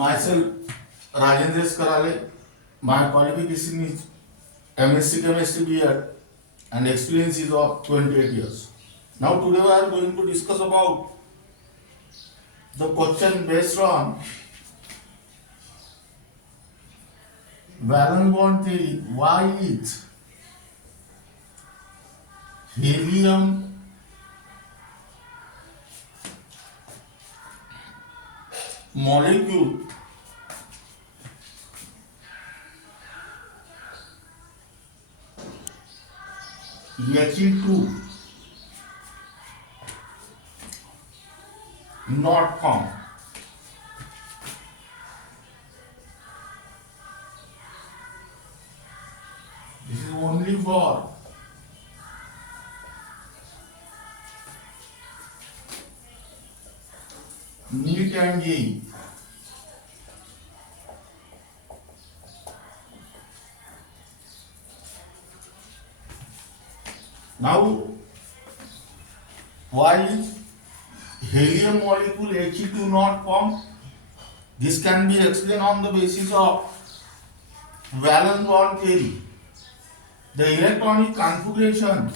Myself, Rajendra Karale. My qualification is MSc Chemistry B.Ed and experience is of 28 years. Now today we are going to discuss about the question based on valence bond theory. Why is helium molecule He2 not formed? This is only for NEET and JEE. Now, why is helium molecule He2 not formed? This can be explained on the basis of valence bond theory. The electronic configuration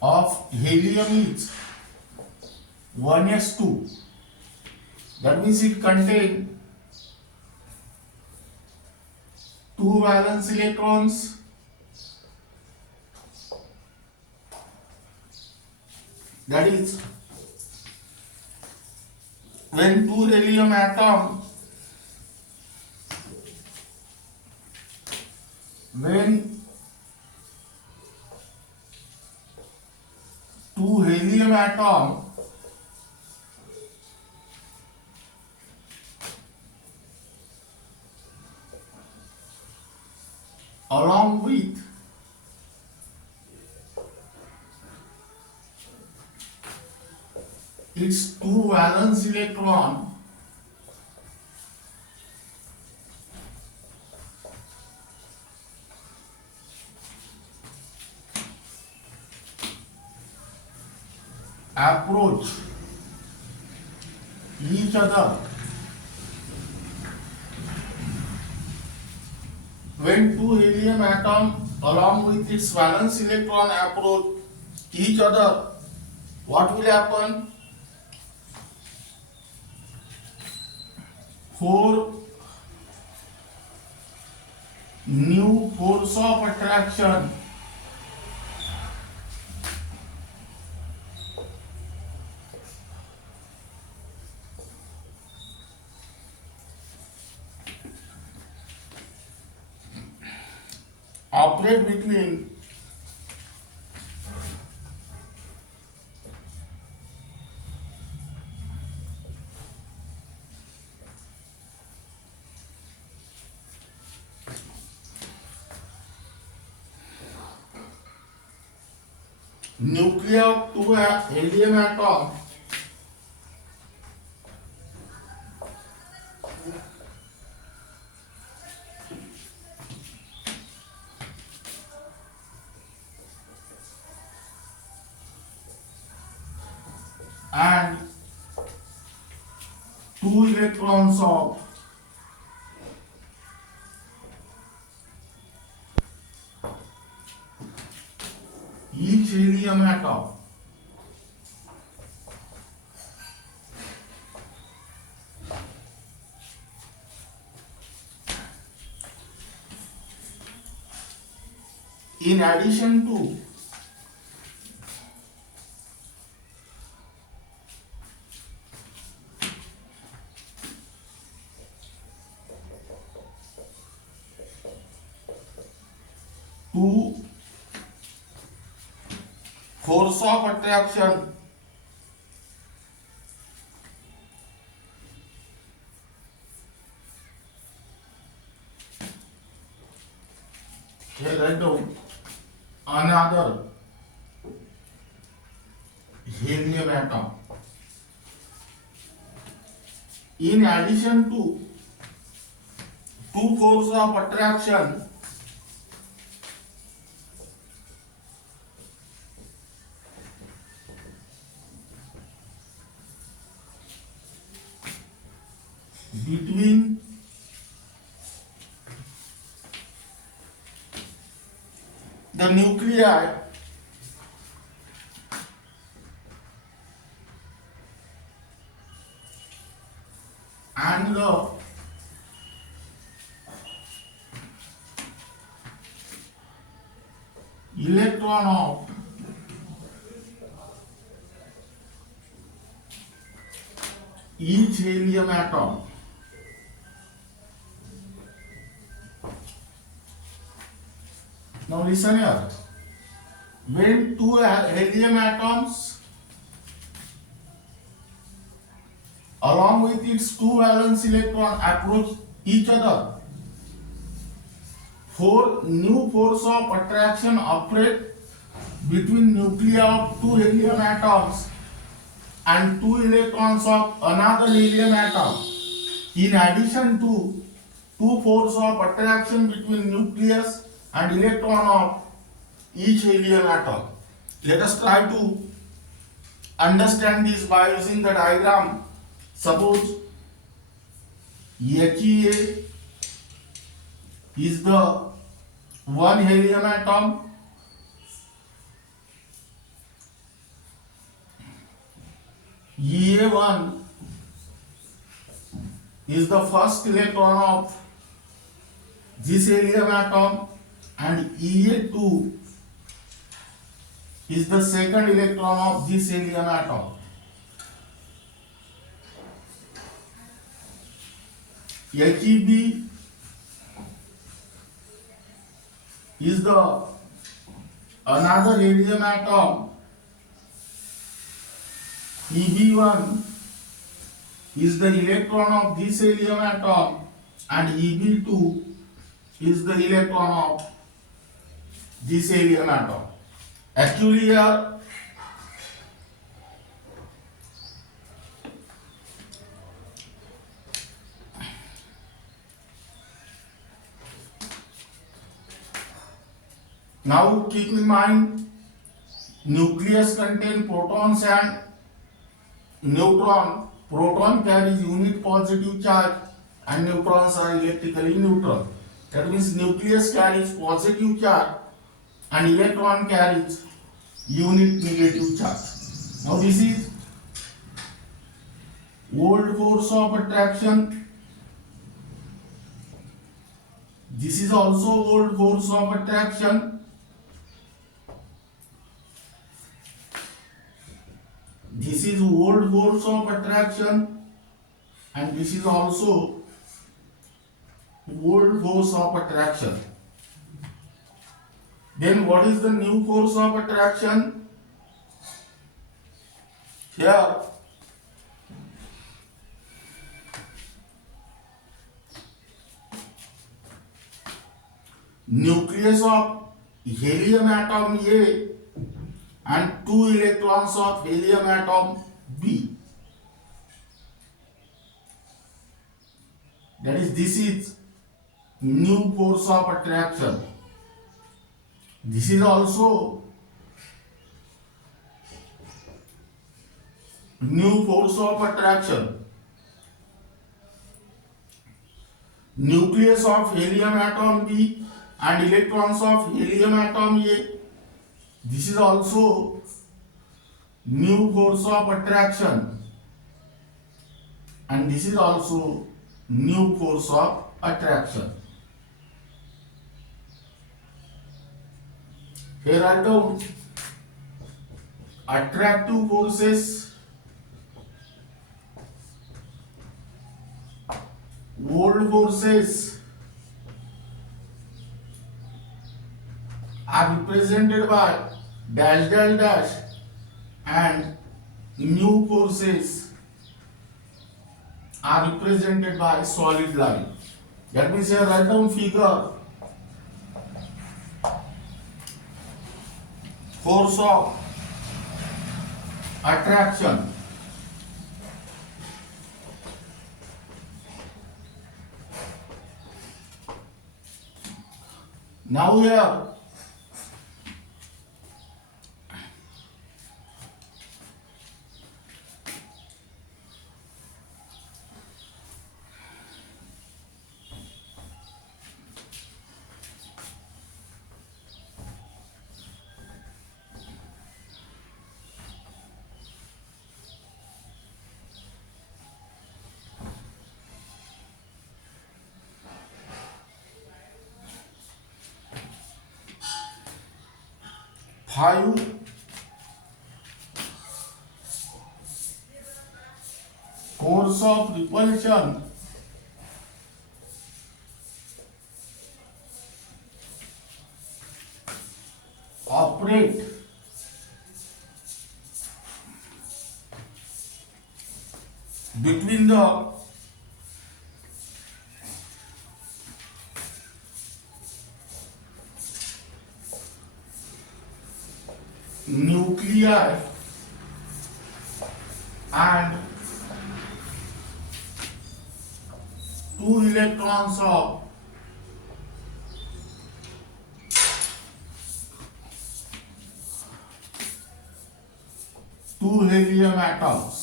of helium is 1s2. That means it contains two valence electrons that is when two helium atoms along with its two valence electron approach each other. When two helium atoms along with its valence electron approach each other, what will happen? Four new force of attraction operate between nuclei of two helium atoms and two electrons of each helium atom. In addition to two force of attraction here write down another helium atom. In addition to two force of attraction, between the nuclei and the electron of each helium atom. Now listen here. When two helium atoms along with its two valence electron approach each other, four new force of attraction operate between nuclei of two helium atoms and two electrons of another helium atom. In addition to two force of attraction between nucleus and electron of each helium atom. Let us try to understand this by using the diagram. Suppose HEA is the one helium atom, EA1 is the first electron of this helium atom, and EA2 is the second electron of this helium atom. HEB is the another helium atom. EB1 is the electron of this helium atom, and EB2 is the electron of this helium atom. Actually here now keep in mind, nucleus contains protons and neutron. Proton carries unit positive charge and neutrons are electrically neutral. That means nucleus carries positive charge and electron carries unit negative charge. Now this is old force of attraction. This is also old force of attraction. This is old force of attraction, and this is also old force of attraction. Then what is the new force of attraction? Here nucleus of helium atom A and two electrons of helium atom B. That is, this is new force of attraction. This is also new force of attraction. Nucleus of helium atom B and electrons of helium atom A. This is also new force of attraction, and this is also new force of attraction. Here are the attractive forces, old forces are represented by dash dash dash, and new forces are represented by solid line. That means here write down figure. Force of attraction. Now here 5 force of repulsion operate between the nuclei and two electrons of two helium atoms.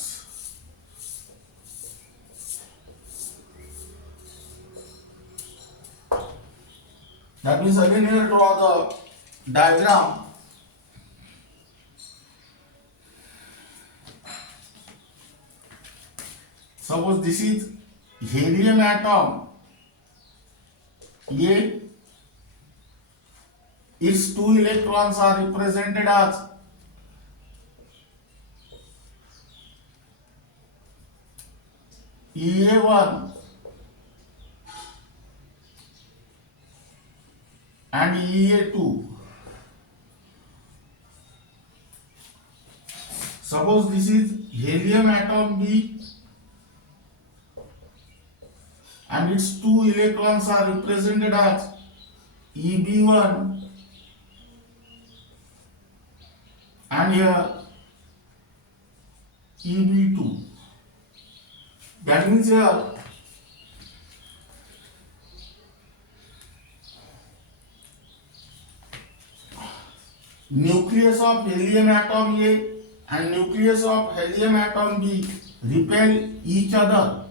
That means again here draw the diagram. Suppose this is helium atom A, its two electrons are represented as EA1 and EA2. Suppose this is helium atom B and its two electrons are represented as EB1 and here EB2. That means here nucleus of helium atom A and nucleus of helium atom B repel each other.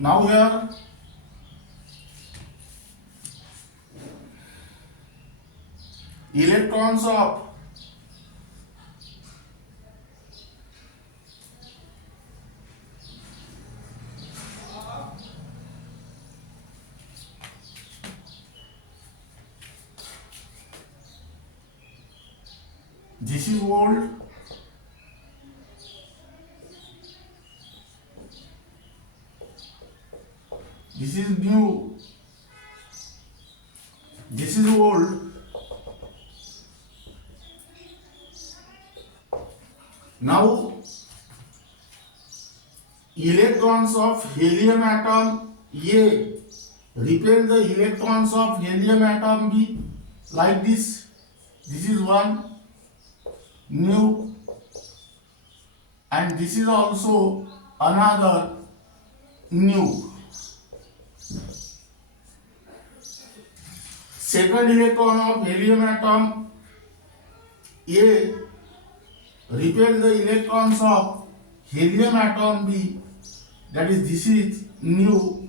Now here electrons of this is old, this is new, this is old. Now electrons of helium atom A repel the electrons of helium atom B like this. This is one new and this is also another new. Second electron of helium atom A repel the electrons of helium atom B, that is this is new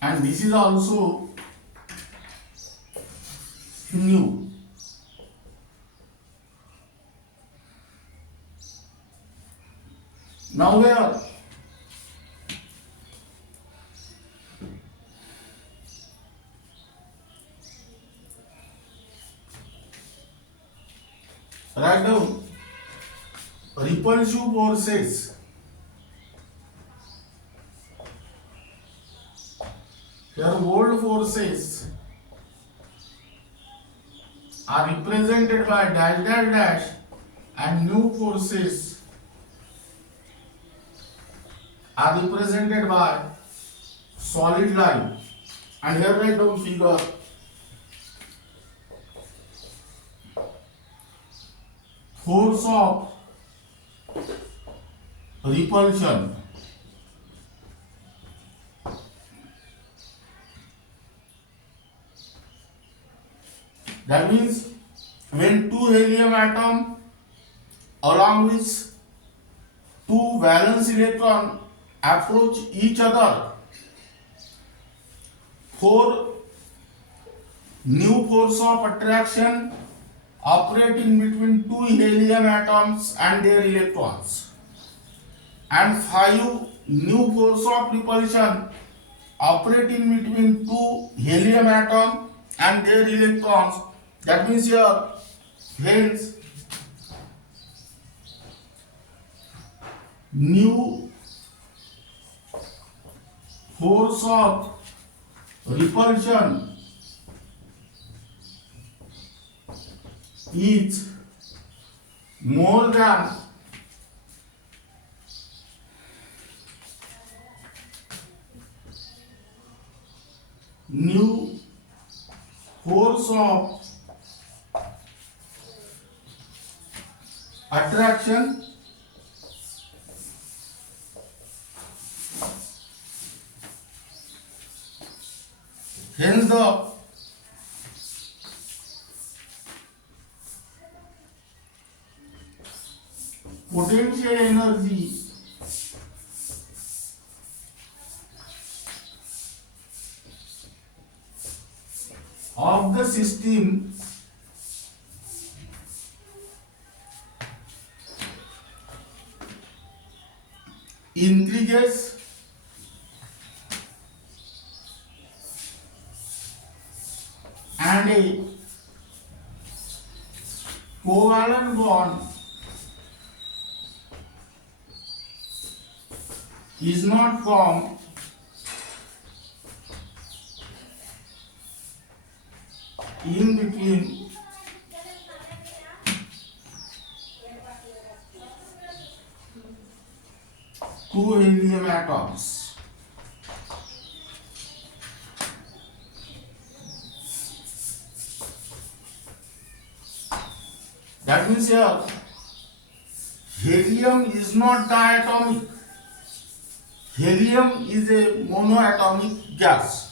and this is also new. Now here write down repulsive forces. Here old forces are represented by dash dash dash and new forces are represented by solid line. And here write down figure. Force of repulsion. That means when two helium atom along with two valence electron approach each other, four new force of attraction operating between two helium atoms and their electrons, and five new force of repulsion operating between two helium atom and their electrons. That means here, hence, new force of repulsion is more than new force of attraction hence the potential energy of the system increases and a covalent bond is not formed in between two helium atoms. That means here helium is not diatomic. Helium is a monoatomic gas.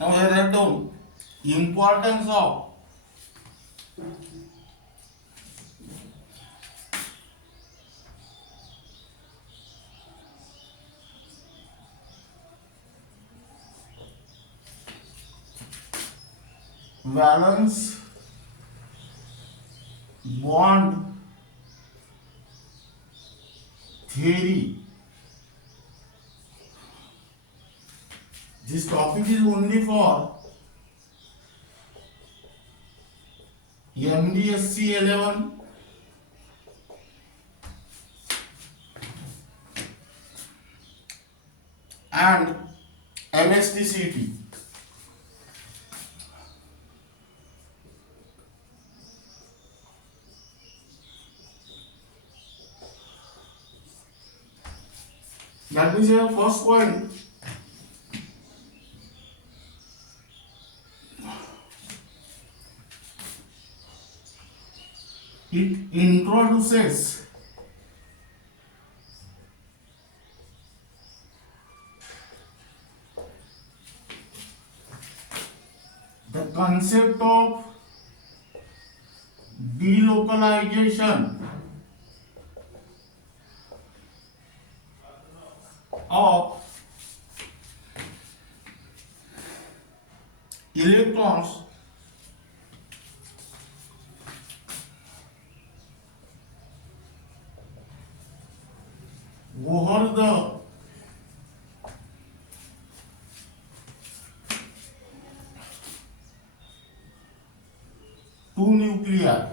Now I write down importance of valence bond theory. This topic is only for MBSE 11 and MHTCET. That means your first point. It introduces the concept of delocalization of electrons over the two nuclei.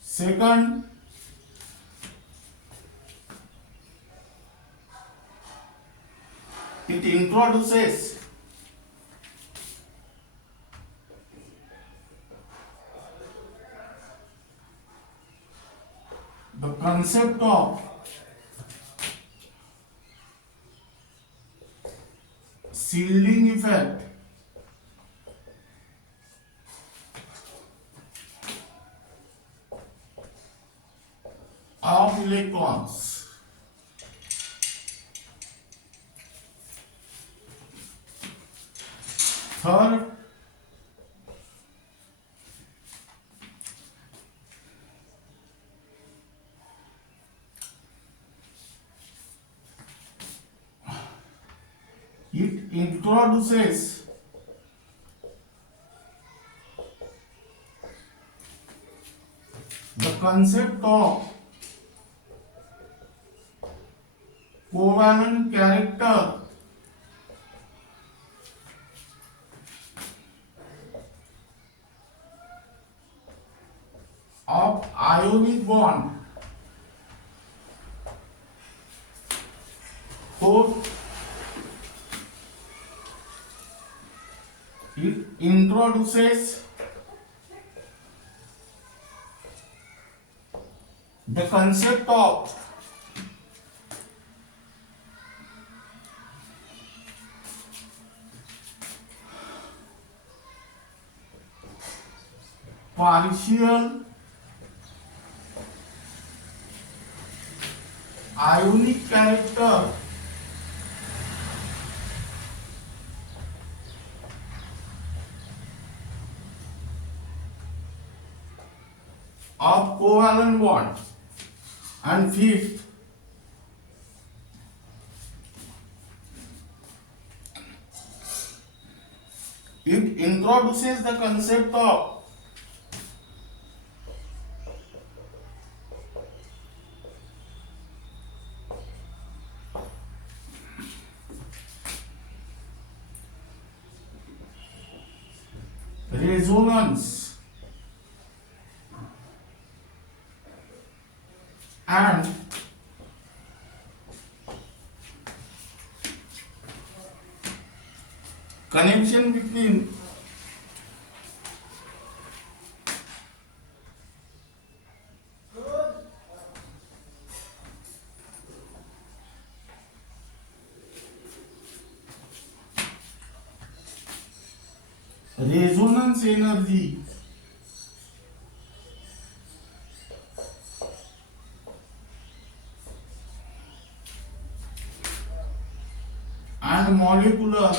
Second, it introduces the concept of shielding effect of electrons. Third, it introduces the concept of covalent character of ionic bond. Fourth, it introduces the concept of partial ionic character of covalent bond. And fifth, it introduces the concept of resonance and connection between resonance energy and molecular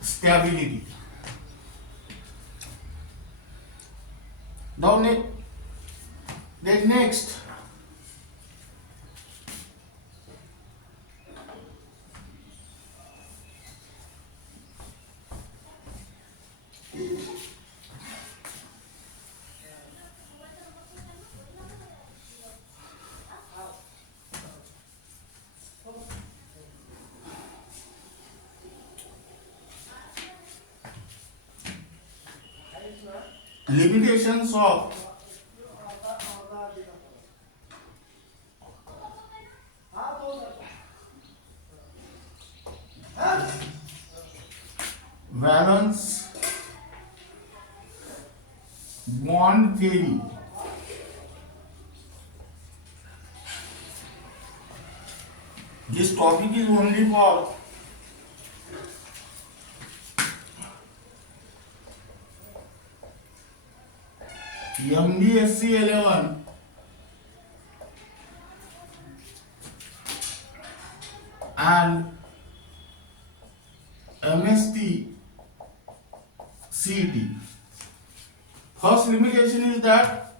stability. Now then next, limitations of valence bond theory. This topic is only for MBSE 11 and MST CET. First limitation is that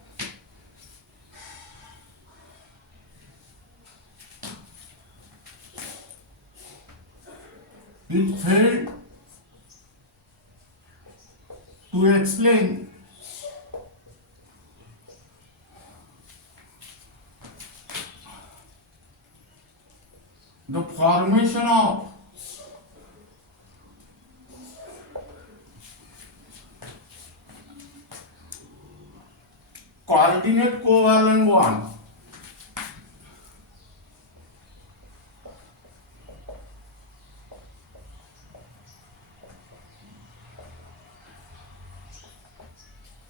it failed to explain the formation of coordinate covalent bond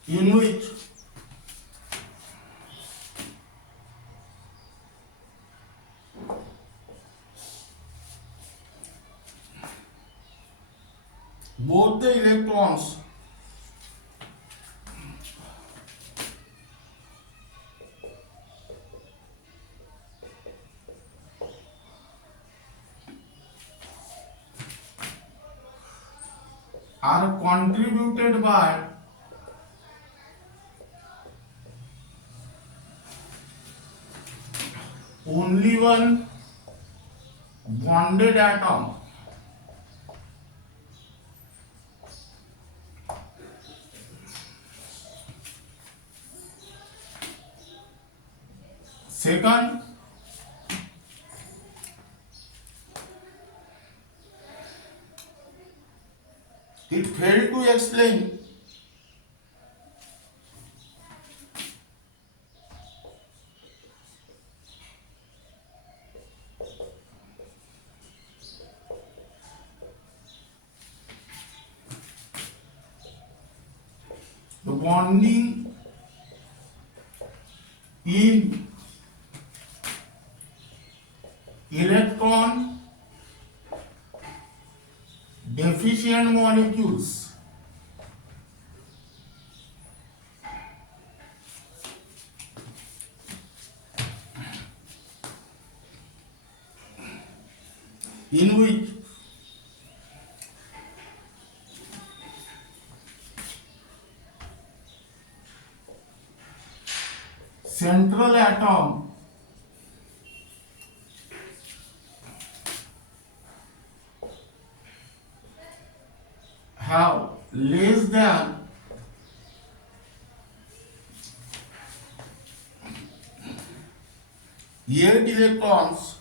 in which both the electrons are contributed by only one bonded atom. Second, it failed to explain the bonding in electron deficient molecules. In which central atom have less than 8 electrons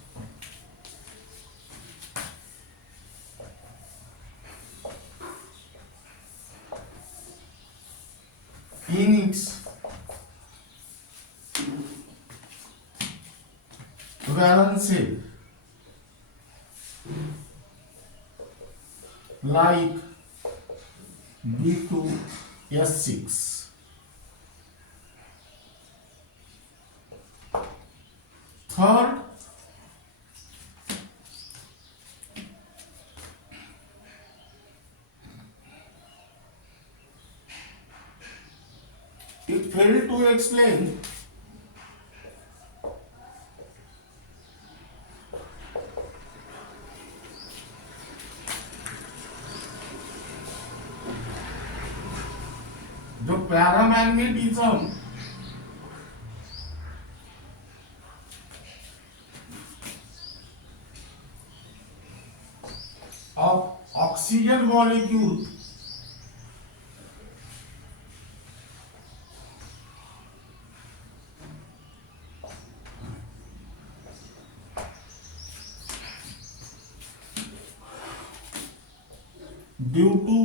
in its valence, like B2S6. Third, it failed to explain the paramagnetism of oxygen molecule due to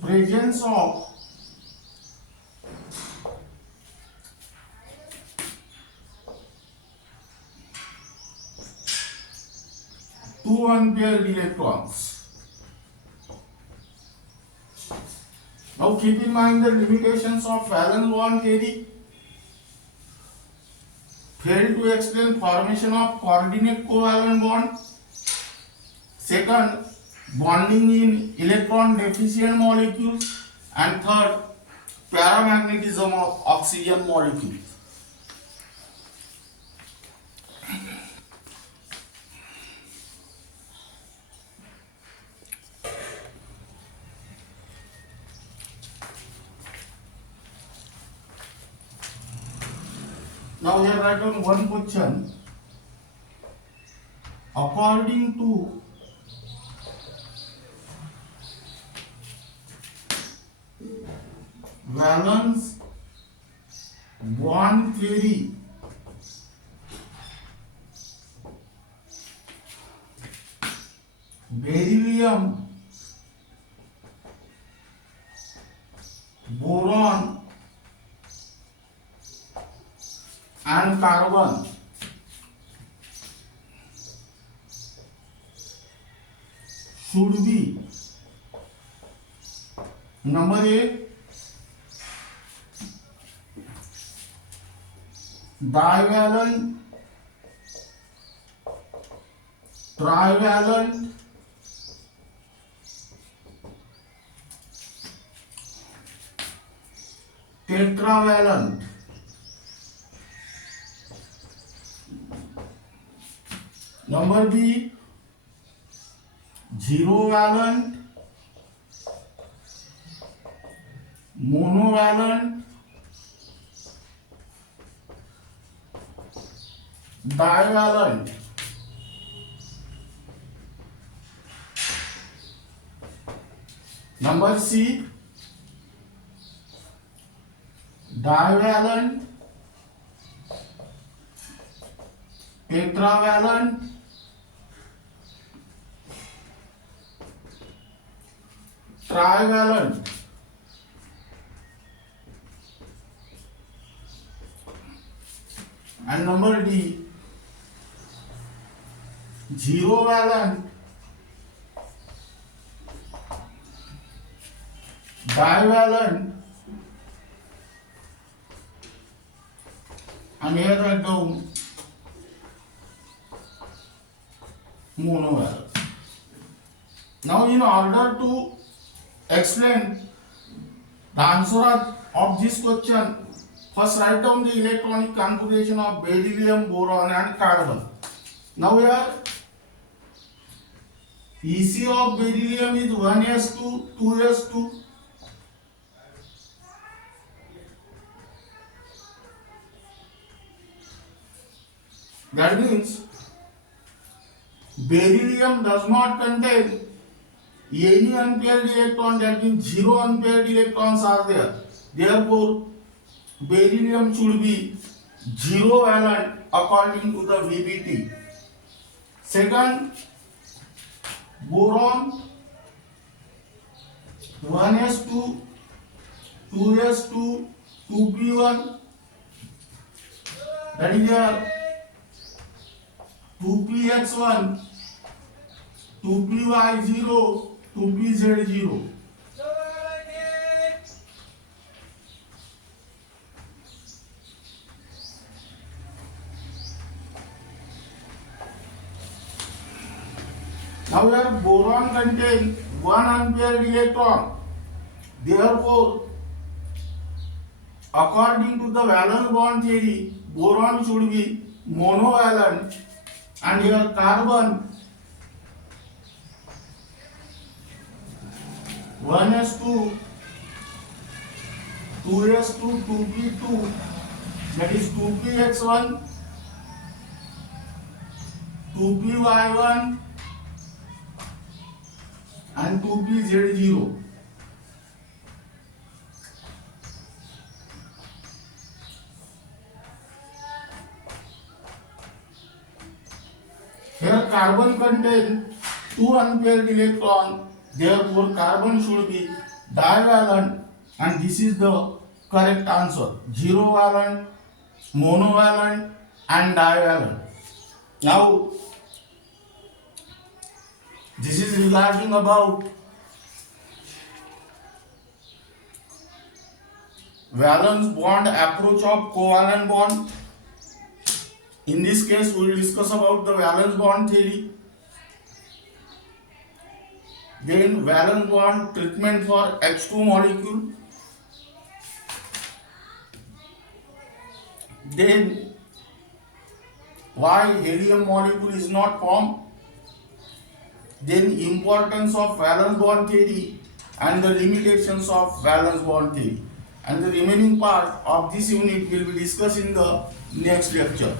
presence of two unpaired electrons. Now keep in mind the limitations of valence bond theory. Failed to explain formation of coordinate covalent bond. Second, bonding in electron deficient molecules. And third, paramagnetism of oxygen molecules. Now here write down one question. According to valence bond theory, beryllium, boron and carbon should be Number A, divalent, trivalent, tetravalent. Number B, zero valent, monovalent, divalent. Number C, divalent, tetravalent, trivalent. And number D, zero valent, divalent, and here write down monovalent. Now, in order to explain the answer of this question, first write down the electronic configuration of beryllium, boron, and carbon. Now here EC of beryllium is 1s2, 2s2. That means beryllium does not contain any unpaired electron, that means zero unpaired electrons are there. Therefore, beryllium should be zero valent according to the VBT. Second, boron 1s2, 2s2, 2p1, that is here 2px1, 2py0, 2pz0. Now here boron contains one unpaired electron. Therefore, according to the valence bond theory, boron should be monovalent, and here carbon 1s2, 2s2, 2p2, that is 2px1, 2py1, and 2pz0. Here carbon contains two unpaired electrons, therefore carbon should be divalent, and this is the correct answer. Zero valent, monovalent, and divalent. Now, this is regarding about valence bond approach of covalent bond. In this case, we will discuss about the valence bond theory. Then valence bond treatment for H2 molecule. Then why helium molecule is not formed. Then importance of valence bond theory and the limitations of valence bond theory. And the remaining part of this unit will be discussed in the next lecture.